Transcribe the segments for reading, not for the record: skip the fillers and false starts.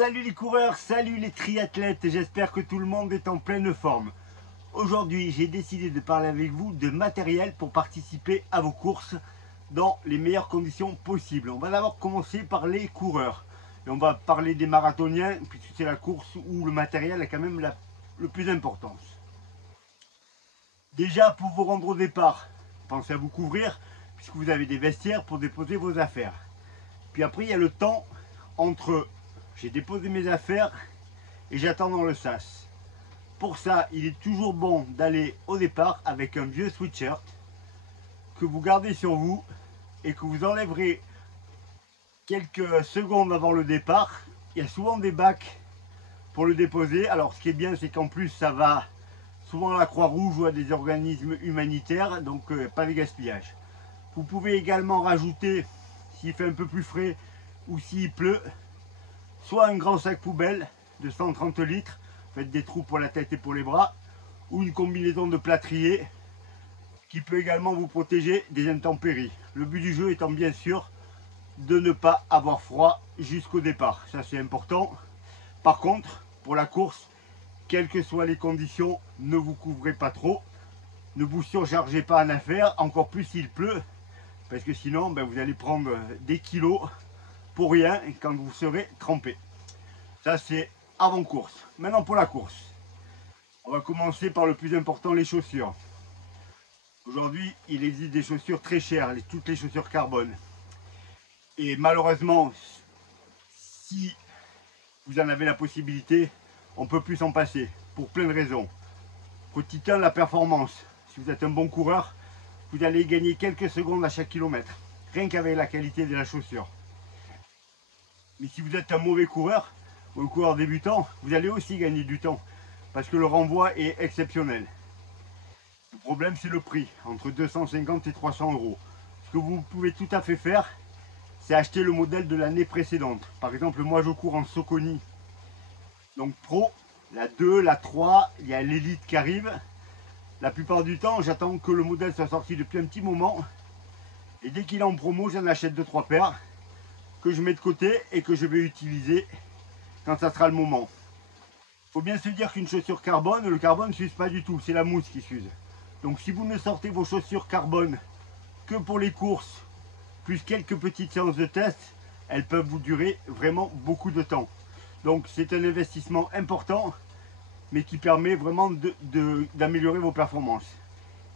Salut les coureurs, salut les triathlètes, j'espère que tout le monde est en pleine forme. Aujourd'hui, j'ai décidé de parler avec vous de matériel pour participer à vos courses dans les meilleures conditions possibles. On va d'abord commencer par les coureurs. Et on va parler des marathoniens, puisque c'est la course où le matériel a quand même le plus d'importance. Déjà, pour vous rendre au départ, pensez à vous couvrir, puisque vous avez des vestiaires pour déposer vos affaires. Puis après, il y a le temps entre j'ai déposé mes affaires et j'attends dans le sas. Pour ça, il est toujours bon d'aller au départ avec un vieux sweatshirt que vous gardez sur vous et que vous enlèverez quelques secondes avant le départ. Il y a souvent des bacs pour le déposer. Alors ce qui est bien, c'est qu'en plus ça va souvent à la Croix-Rouge ou à des organismes humanitaires, donc pas de gaspillage. Vous pouvez également rajouter, s'il fait un peu plus frais ou s'il pleut, soit un grand sac poubelle de 130 litres, faites des trous pour la tête et pour les bras, ou une combinaison de plâtrier qui peut également vous protéger des intempéries. Le but du jeu étant bien sûr de ne pas avoir froid jusqu'au départ, ça c'est important. Par contre, pour la course, quelles que soient les conditions, ne vous couvrez pas trop, ne vous surchargez pas en affaires, encore plus s'il pleut, parce que sinon vous allez prendre des kilos pour rien quand vous serez trempé. Ça c'est avant course. Maintenant pour la course, on va commencer par le plus important, les chaussures. Aujourd'hui, il existe des chaussures très chères, toutes les chaussures carbone. Et malheureusement, si vous en avez la possibilité, on ne peut plus s'en passer, pour plein de raisons. Petit 1, la performance. Si vous êtes un bon coureur, vous allez gagner quelques secondes à chaque kilomètre, rien qu'avec la qualité de la chaussure. Mais si vous êtes un mauvais coureur, ou un coureur débutant, vous allez aussi gagner du temps, parce que le renvoi est exceptionnel. Le problème, c'est le prix, entre 250 et 300 euros. Ce que vous pouvez tout à fait faire, c'est acheter le modèle de l'année précédente. Par exemple, moi je cours en Saucony, donc Pro, la 2, la 3, il y a l'élite qui arrive. La plupart du temps, j'attends que le modèle soit sorti depuis un petit moment. Et dès qu'il est en promo, j'en achète 2-3 paires que je mets de côté et que je vais utiliser quand ça sera le moment. Il faut bien se dire qu'une chaussure carbone, le carbone ne s'use pas du tout, c'est la mousse qui s'use. Donc si vous ne sortez vos chaussures carbone que pour les courses, plus quelques petites séances de test, elles peuvent vous durer vraiment beaucoup de temps. Donc c'est un investissement important, mais qui permet vraiment d'améliorer vos performances.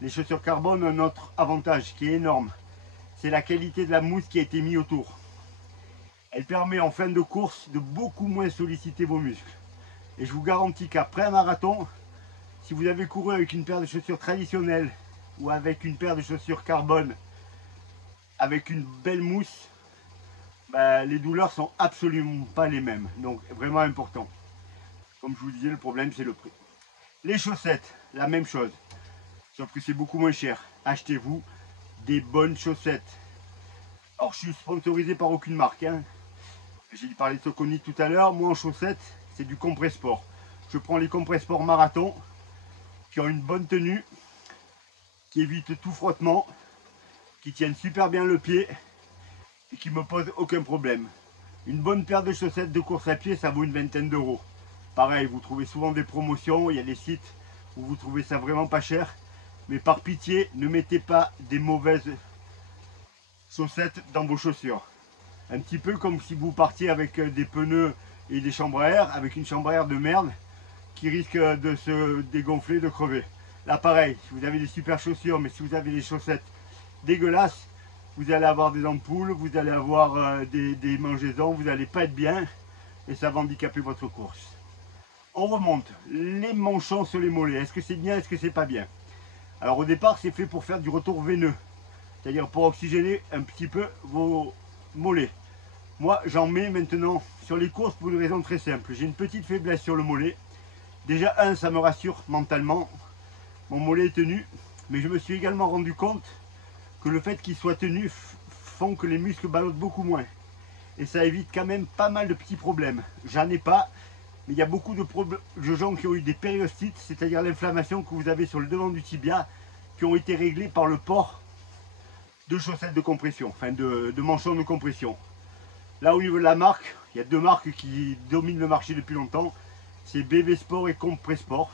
Les chaussures carbone ont un autre avantage qui est énorme, c'est la qualité de la mousse qui a été mise autour. Elle permet en fin de course de beaucoup moins solliciter vos muscles. Et je vous garantis qu'après un marathon, si vous avez couru avec une paire de chaussures traditionnelles ou avec une paire de chaussures carbone avec une belle mousse, les douleurs sont absolument pas les mêmes. Donc vraiment important. Comme je vous disais, le problème c'est le prix. Les chaussettes, la même chose. Sauf que c'est beaucoup moins cher. Achetez-vous des bonnes chaussettes. Alors je suis sponsorisé par aucune marque. J'ai parlé de Saucony tout à l'heure. Moi en chaussettes, c'est du Compressport. Je prends les Compressport Marathon qui ont une bonne tenue, qui évitent tout frottement, qui tiennent super bien le pied et qui me posent aucun problème. Une bonne paire de chaussettes de course à pied, ça vaut une vingtaine d'euros. Pareil, vous trouvez souvent des promotions, il y a des sites où vous trouvez ça vraiment pas cher. Mais par pitié, ne mettez pas des mauvaises chaussettes dans vos chaussures. Un petit peu comme si vous partiez avec des pneus et des chambres à air, avec une chambre à air de merde qui risque de se dégonfler, de crever. Là pareil, si vous avez des super chaussures, mais si vous avez des chaussettes dégueulasses, vous allez avoir des ampoules, vous allez avoir des mangeaisons, vous n'allez pas être bien et ça va handicaper votre course. On remonte, les manchons sur les mollets, est-ce que c'est bien, est-ce que c'est pas bien? Alors au départ c'est fait pour faire du retour veineux, c'est-à-dire pour oxygéner un petit peu vos mollets. Moi j'en mets maintenant sur les courses pour une raison très simple, j'ai une petite faiblesse sur le mollet. Déjà ça me rassure mentalement, mon mollet est tenu, mais je me suis également rendu compte que le fait qu'il soit tenu font que les muscles ballottent beaucoup moins. Et ça évite quand même pas mal de petits problèmes. J'en ai pas, mais il y a beaucoup de gens qui ont eu des périostites, c'est-à-dire l'inflammation que vous avez sur le devant du tibia, qui ont été réglées par le port de chaussettes de compression, enfin de manchons de compression. Là au niveau de la marque, Il y a deux marques qui dominent le marché depuis longtemps. C'est BV Sport et Compressport.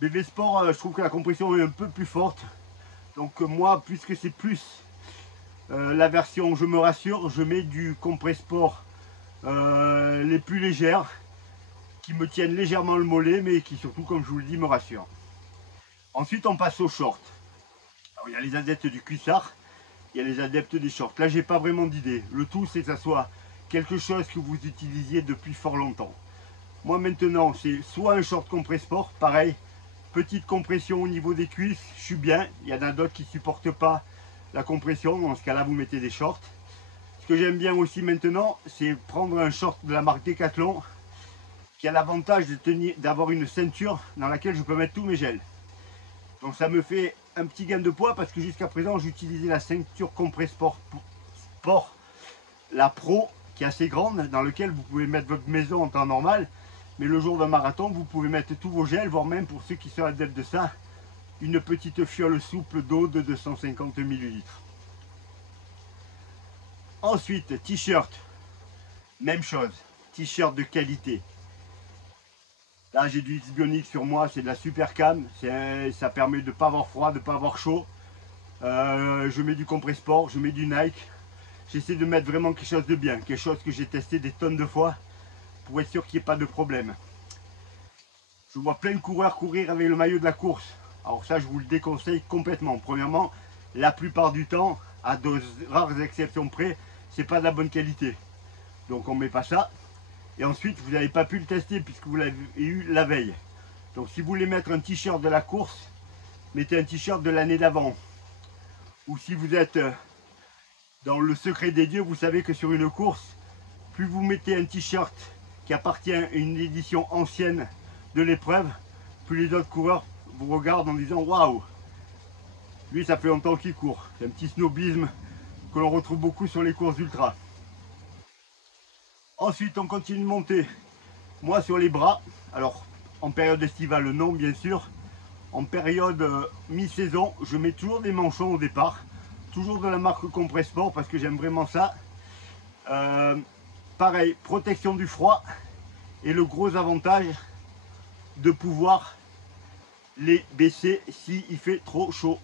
BV Sport, je trouve que la compression est un peu plus forte. Donc moi, puisque c'est plus la version je me rassure, je mets du Compressport les plus légères, qui me tiennent légèrement le mollet, mais qui surtout, comme je vous le dis, me rassurent. Ensuite, on passe aux shorts. Alors, il y a les adeptes du cuissard, il y a les adeptes des shorts. Là, j'ai pas vraiment d'idée. Le tout, c'est que ça soit quelque chose que vous utilisiez depuis fort longtemps. Moi, maintenant, c'est soit un short Compressport, pareil, petite compression au niveau des cuisses, je suis bien. Il y en a d'autres qui ne supportent pas la compression. Dans ce cas-là, vous mettez des shorts. Ce que j'aime bien aussi maintenant, c'est prendre un short de la marque Decathlon qui a l'avantage d'avoir une ceinture dans laquelle je peux mettre tous mes gels. Donc ça me fait un petit gain de poids parce que jusqu'à présent j'utilisais la ceinture Compressport Sport, la Pro, qui est assez grande, dans laquelle vous pouvez mettre votre maison en temps normal, mais le jour d'un marathon vous pouvez mettre tous vos gels, voire même pour ceux qui sont adeptes de ça, une petite fiole souple d'eau de 250 ml. Ensuite, t-shirt, même chose, t-shirt de qualité. Là, j'ai du X-Bionic sur moi, c'est de la super cam, ça permet de ne pas avoir froid, de ne pas avoir chaud. Je mets du Compressport, je mets du Nike. J'essaie de mettre vraiment quelque chose de bien, quelque chose que j'ai testé des tonnes de fois pour être sûr qu'il n'y ait pas de problème. Je vois plein de coureurs courir avec le maillot de la course. Alors ça, je vous le déconseille complètement. Premièrement, la plupart du temps, à de rares exceptions près, c'est pas de la bonne qualité. Donc on ne met pas ça. Et ensuite, vous n'avez pas pu le tester puisque vous l'avez eu la veille. Donc si vous voulez mettre un t-shirt de la course, mettez un t-shirt de l'année d'avant. Ou si vous êtes dans le secret des dieux, vous savez que sur une course, plus vous mettez un t-shirt qui appartient à une édition ancienne de l'épreuve, plus les autres coureurs vous regardent en disant waouh, lui ça fait longtemps qu'il court. C'est un petit snobisme que l'on retrouve beaucoup sur les courses ultra. Ensuite, on continue de monter. Moi, sur les bras, alors en période estivale, non, bien sûr. En période mi-saison, je mets toujours des manchons au départ. Toujours de la marque Compressport parce que j'aime vraiment ça. Pareil, protection du froid. Et le gros avantage de pouvoir les baisser s'il fait trop chaud.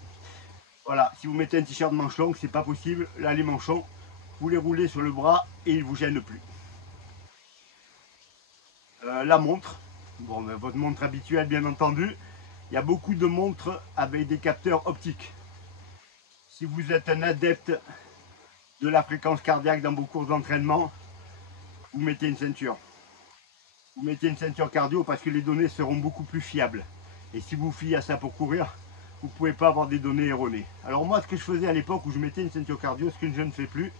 Voilà, si vous mettez un t-shirt manche longue, c'est pas possible. Là, les manchons, vous les roulez sur le bras et ils ne vous gênent plus. La montre, bon, ben, votre montre habituelle bien entendu. Il y a beaucoup de montres avec des capteurs optiques. Si vous êtes un adepte de la fréquence cardiaque dans vos courses d'entraînement, vous mettez une ceinture. Vous mettez une ceinture cardio parce que les données seront beaucoup plus fiables. Et si vous fiez à ça pour courir, vous ne pouvez pas avoir des données erronées. Alors moi, ce que je faisais à l'époque où je mettais une ceinture cardio, ce que je ne fais plus,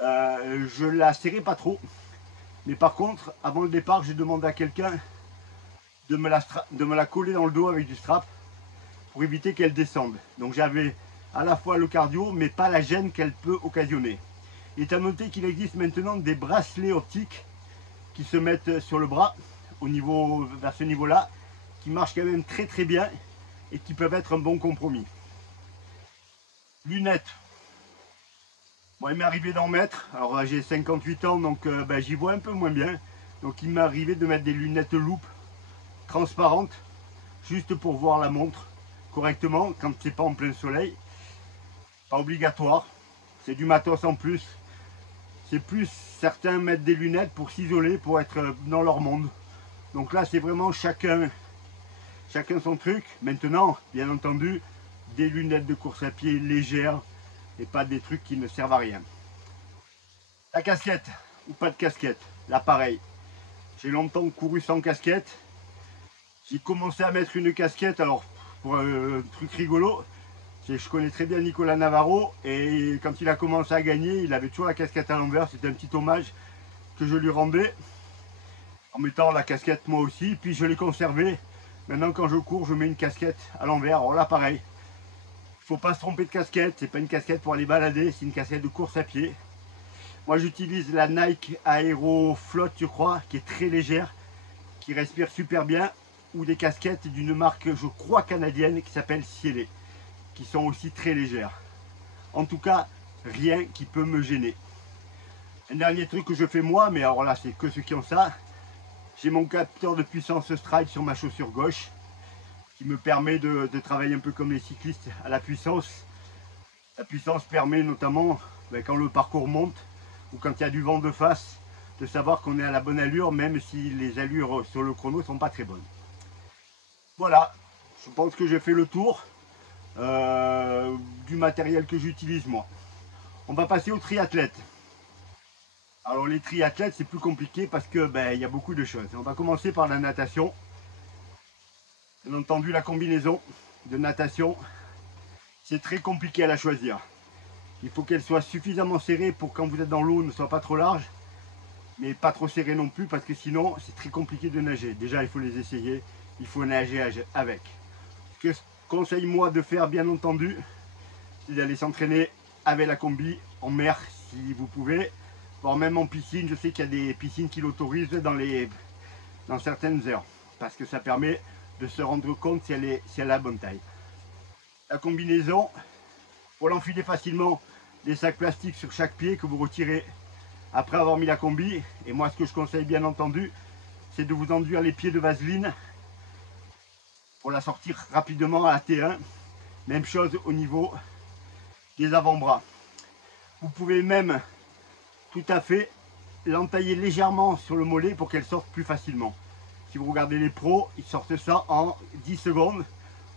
je la serrais pas trop. Mais par contre, avant le départ, j'ai demandé à quelqu'un de me la coller dans le dos avec du strap pour éviter qu'elle descende. Donc j'avais à la fois le cardio, mais pas la gêne qu'elle peut occasionner. Il est à noter qu'il existe maintenant des bracelets optiques qui se mettent sur le bras, vers ce niveau-là, qui marchent quand même très très bien et qui peuvent être un bon compromis. Lunettes. Bon, il m'est arrivé d'en mettre. Alors j'ai 58 ans, donc j'y vois un peu moins bien. Donc il m'est arrivé de mettre des lunettes loupe transparentes, juste pour voir la montre correctement quand c'est pas en plein soleil. Pas obligatoire, c'est du matos en plus. C'est plus certains mettent des lunettes pour s'isoler, pour être dans leur monde. Donc là c'est vraiment chacun son truc. Maintenant, bien entendu, des lunettes de course à pied légères et pas des trucs qui ne servent à rien. La casquette ou pas de casquette, là pareil. J'ai longtemps couru sans casquette. J'ai commencé à mettre une casquette, alors pour un truc rigolo, je connais très bien Nicolas Navarro et quand il a commencé à gagner, il avait toujours la casquette à l'envers. C'était un petit hommage que je lui rendais en mettant la casquette moi aussi, puis je l'ai conservée. Maintenant quand je cours, je mets une casquette à l'envers. Alors là pareil, il ne faut pas se tromper de casquette, c'est pas une casquette pour aller balader, c'est une casquette de course à pied. Moi j'utilise la Nike Aeroflot, je crois, qui est très légère, qui respire super bien, ou des casquettes d'une marque, je crois, canadienne, qui s'appelle Cielé, qui sont aussi très légères. En tout cas, rien qui peut me gêner. Un dernier truc que je fais moi, mais alors là c'est que ceux qui ont ça, j'ai mon capteur de puissance Stride sur ma chaussure gauche qui me permet de travailler un peu comme les cyclistes à la puissance. La puissance permet notamment, quand le parcours monte ou quand il y a du vent de face, de savoir qu'on est à la bonne allure, même si les allures sur le chrono ne sont pas très bonnes. Voilà, je pense que j'ai fait le tour du matériel que j'utilise moi. On va passer aux triathlètes. Alors les triathlètes c'est plus compliqué parce que il y a beaucoup de choses. On va commencer par la natation. Bien entendu la combinaison de natation, c'est très compliqué à la choisir. Il faut qu'elle soit suffisamment serrée pour quand vous êtes dans l'eau ne soit pas trop large, mais pas trop serrée non plus parce que sinon c'est très compliqué de nager. Déjà il faut les essayer, il faut nager avec. Ce que je conseille moi de faire bien entendu, c'est d'aller s'entraîner avec la combi en mer si vous pouvez, voire même en piscine. Je sais qu'il y a des piscines qui l'autorisent dans certaines heures, parce que ça permet de se rendre compte si elle a la bonne taille. La combinaison, pour l'enfiler facilement, des sacs plastiques sur chaque pied que vous retirez après avoir mis la combi. Et moi ce que je conseille bien entendu, c'est de vous enduire les pieds de vaseline pour la sortir rapidement à la T1. Même chose au niveau des avant-bras. Vous pouvez même tout à fait l'entailler légèrement sur le mollet pour qu'elle sorte plus facilement. Si vous regardez les pros, ils sortent ça en 10 secondes,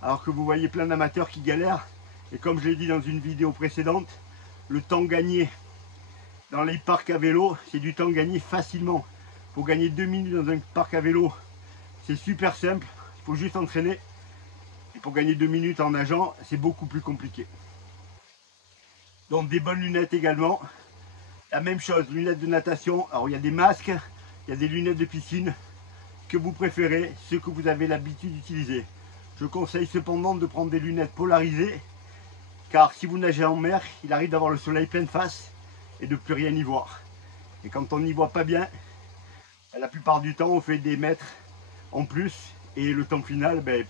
alors que vous voyez plein d'amateurs qui galèrent. Et comme je l'ai dit dans une vidéo précédente, le temps gagné dans les parcs à vélo, c'est du temps gagné facilement. Pour gagner 2 minutes dans un parc à vélo, c'est super simple, il faut juste entraîner. Et pour gagner 2 minutes en nageant, c'est beaucoup plus compliqué. Donc des bonnes lunettes également. La même chose, lunettes de natation. Alors il y a des masques, il y a des lunettes de piscine que vous préférez, ceux que vous avez l'habitude d'utiliser. Je conseille cependant de prendre des lunettes polarisées, car si vous nagez en mer, il arrive d'avoir le soleil pleine face et de plus rien y voir. Et quand on n'y voit pas bien, la plupart du temps on fait des mètres en plus et le temps final, pas